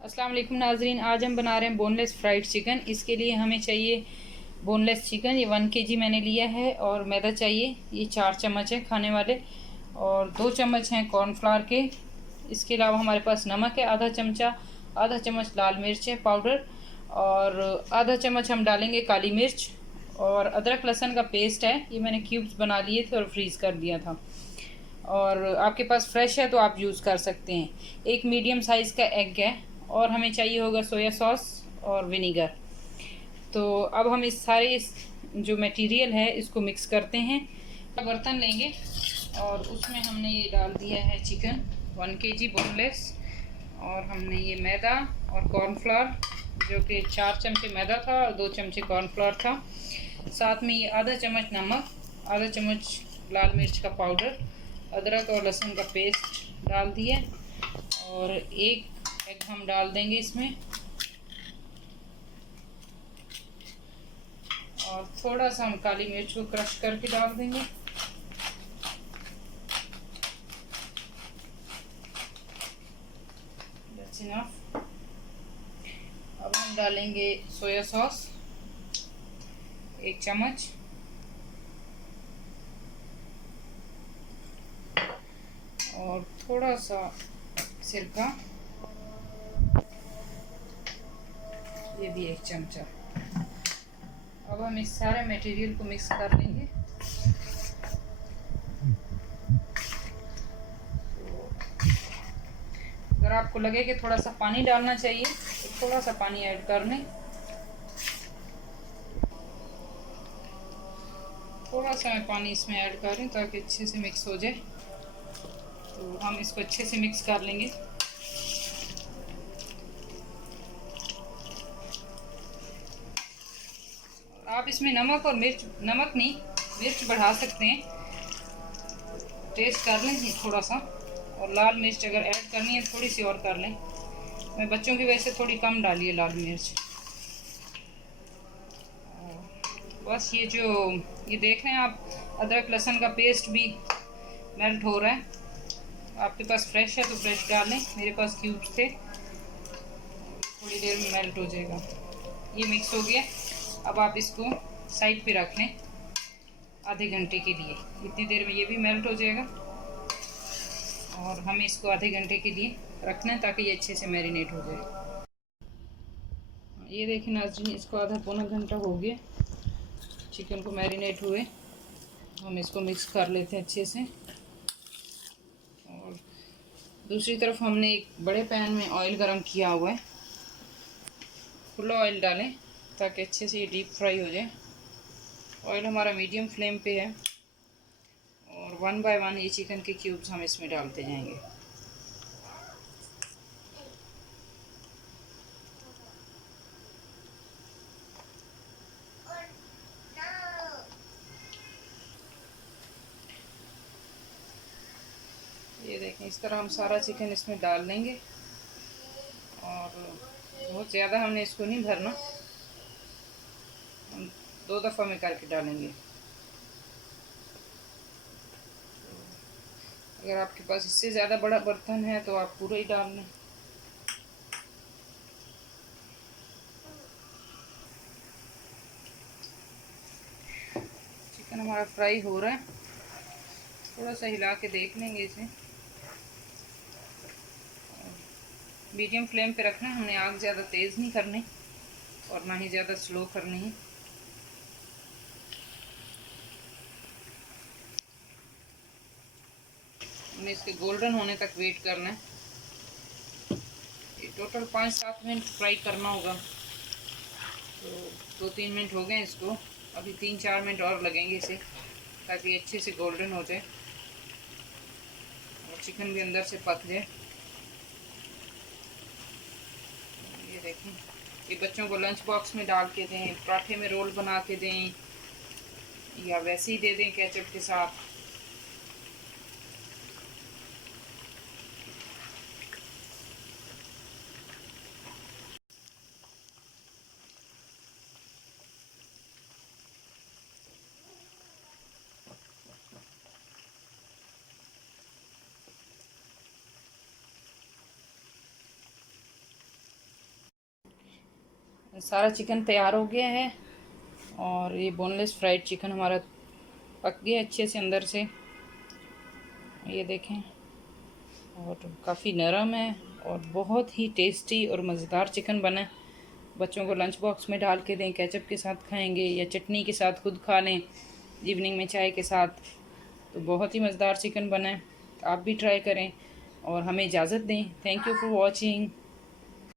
अस्सलाम वालेकुम नाजरीन, आज हम बना रहे हैं बोनलेस फ्राइड चिकन। इसके लिए हमें चाहिए बोनलेस चिकन, ये 1 kg मैंने लिया है। और मैदा चाहिए, ये 4 चम्मच है खाने वाले। और 2 चम्मच हैं कॉर्नफ्लावर के। इसके अलावा हमारे पास नमक है आधा चमचा, आधा चम्मच लाल मिर्च है पाउडर, और आधा चम्मच हम डालेंगे काली मिर्च। और अदरक लहसुन का पेस्ट है, ये मैंने क्यूब्स बना लिए थे और फ्रीज़ कर दिया था। और आपके पास फ्रेश है तो आप यूज़ कर सकते हैं। एक मीडियम साइज़ का एग है। और हमें चाहिए होगा सोया सॉस और विनीगर। तो अब हम इस सारे जो मटेरियल है इसको मिक्स करते हैं। बर्तन लेंगे और उसमें हमने ये डाल दिया है चिकन 1 kg बोनलेस। और हमने ये मैदा और कॉर्नफ्लोर, जो कि 4 चमचे मैदा था और 2 चमचे कॉर्नफ्लोर था। साथ में ये आधा चम्मच नमक, आधा चम्मच लाल मिर्च का पाउडर, अदरक और लहसुन का पेस्ट डाल दिए। और एक एग हम डाल देंगे इसमें। और थोड़ा सा हम काली मिर्च को क्रश करके डाल देंगे। That's enough। अब हम डालेंगे सोया सॉस 1 चम्मच। और थोड़ा सा सिरका, ये भी 1 चमचा। अब हम इस सारे मटेरियल को मिक्स कर लेंगे। अगर आपको लगे कि थोड़ा सा पानी डालना चाहिए तो थोड़ा सा पानी ऐड कर लें। थोड़ा सा मैं पानी इसमें ऐड कर रही हूँ ताकि अच्छे से मिक्स हो जाए। तो हम इसको अच्छे से मिक्स कर लेंगे। आप इसमें नमक और मिर्च, नमक नहीं मिर्च बढ़ा सकते हैं, टेस्ट कर लें थोड़ा सा। और लाल मिर्च अगर ऐड करनी है थोड़ी सी और कर लें। मैं बच्चों की वजह से थोड़ी कम डाली है लाल मिर्च। बस ये देख रहे हैं आप, अदरक लहसुन का पेस्ट भी मेल्ट हो रहा है। आपके पास फ्रेश है तो फ्रेश डालें, मेरे पास क्यूब्स थे। थोड़ी देर में मेल्ट हो जाएगा। ये मिक्स हो गया। अब आप इसको साइड पे रख लें आधे घंटे के लिए। इतनी देर में ये भी मेल्ट हो जाएगा। और हमें इसको आधे घंटे के लिए रखना है ताकि ये अच्छे से मैरिनेट हो जाए। ये देखिए नाज़रीन, इसको आधा पौना घंटा हो गया चिकन को मैरिनेट हुए। हम इसको मिक्स कर लेते हैं अच्छे से। और दूसरी तरफ हमने एक बड़े पैन में ऑयल गरम किया हुआ है। खुला ऑयल डालें ताकि अच्छे से ये डीप फ्राई हो जाए। ऑयल हमारा मीडियम फ्लेम पे है। और 1 बाय 1 ये चिकन के क्यूब्स हम इसमें डालते जाएंगे। ये देखें, इस तरह हम सारा चिकन इसमें डाल लेंगे। और बहुत ज़्यादा हमने इसको नहीं भरना, हम 2 दफ़ा में करके डालेंगे। अगर आपके पास इससे ज़्यादा बड़ा बर्तन है तो आप पूरा ही डाल लें। चिकन हमारा फ्राई हो रहा है, थोड़ा सा हिला के देख लेंगे इसे। मीडियम फ्लेम पे रखना है, हमने आग ज़्यादा तेज़ नहीं करनी और ना ही ज़्यादा स्लो करनी है। हमने इसके गोल्डन होने तक वेट करना है। ये टोटल 5-7 मिनट फ्राई करना होगा। तो 2-3 मिनट हो गए इसको, अभी 3-4 मिनट और लगेंगे इसे ताकि अच्छे से गोल्डन हो जाए और चिकन भी अंदर से पक जाए। ये देखें, ये बच्चों को लंच बॉक्स में डाल के दें, पराठे में रोल बना के दें, या वैसे ही दे दें केचप के साथ। सारा चिकन तैयार हो गया है और ये बोनलेस फ्राइड चिकन हमारा पक गया अच्छे से अंदर से, ये देखें। और काफ़ी नरम है और बहुत ही टेस्टी और मज़ेदार चिकन बना है। बच्चों को लंच बॉक्स में डाल के दें, केचप के साथ खाएंगे या चटनी के साथ खुद खा लें इवनिंग में चाय के साथ, तो बहुत ही मज़ेदार चिकन बना है। आप भी ट्राई करें और हमें इजाज़त दें। Thank you for watching.